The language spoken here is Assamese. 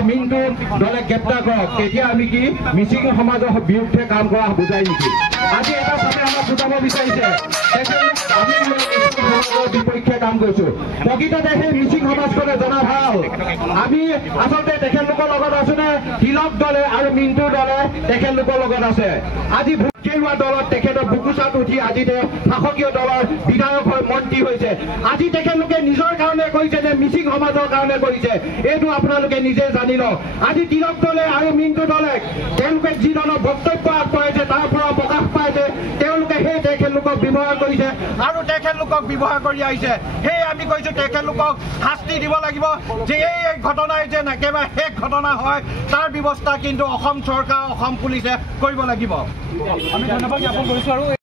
মিন্টু দলে গ্ৰেপ্তাৰ কৰক তেতিয়া আমি কি মিচিং সমাজৰ বিৰুদ্ধে কাম কৰা বুজাই নেকি আজি এটা চাপে আমাক বুজাব বিচাৰিছে আমি বিপক্ষে কাম কৰিছো প্ৰকৃততে সেই মিচিং সমাজখনে জনা ভাল আমি আচলতে তেখেতলোকৰ লগত আছো নে তিলক দলে আৰু মিন্টু দলে তেখেতলোকৰ লগত আছে আজি ভোটকেৰুৱা দলত তেখেতৰ বুকুচাত উঠি আজি শাসকীয় দলৰ বিধায়ক হৈ মন্ত্ৰী হৈছে আজি তেখেতলোকে নিজৰ কাৰণে কৰিছে নে মিচিং সমাজৰ কাৰণে কৰিছে এইটো আপোনালোকে নিজে জানি লওক আজি তিলক দলে আৰু মিন্টু দলে তেওঁলোকে যি ধৰণৰ বক্তব্য আগবঢ়াইছে তাৰ পৰা প্ৰকাশ পায় যে তেওঁলোকে সেই তেখেতলোকক ব্যৱহাৰ কৰিছে আৰু তেখেতলোকক ব্যৱহাৰ কৰি আহিছে সেই আমি কৈছো তেখেতলোকক শাস্তি দিব লাগিব যে এই ঘটনাই যে একেবাৰে শেষ ঘটনা হয় তাৰ ব্যৱস্থা কিন্তু অসম চৰকাৰ অসম পুলিচে কৰিব লাগিব আমি ধন্যবাদ জ্ঞাপন কৰিছো আৰু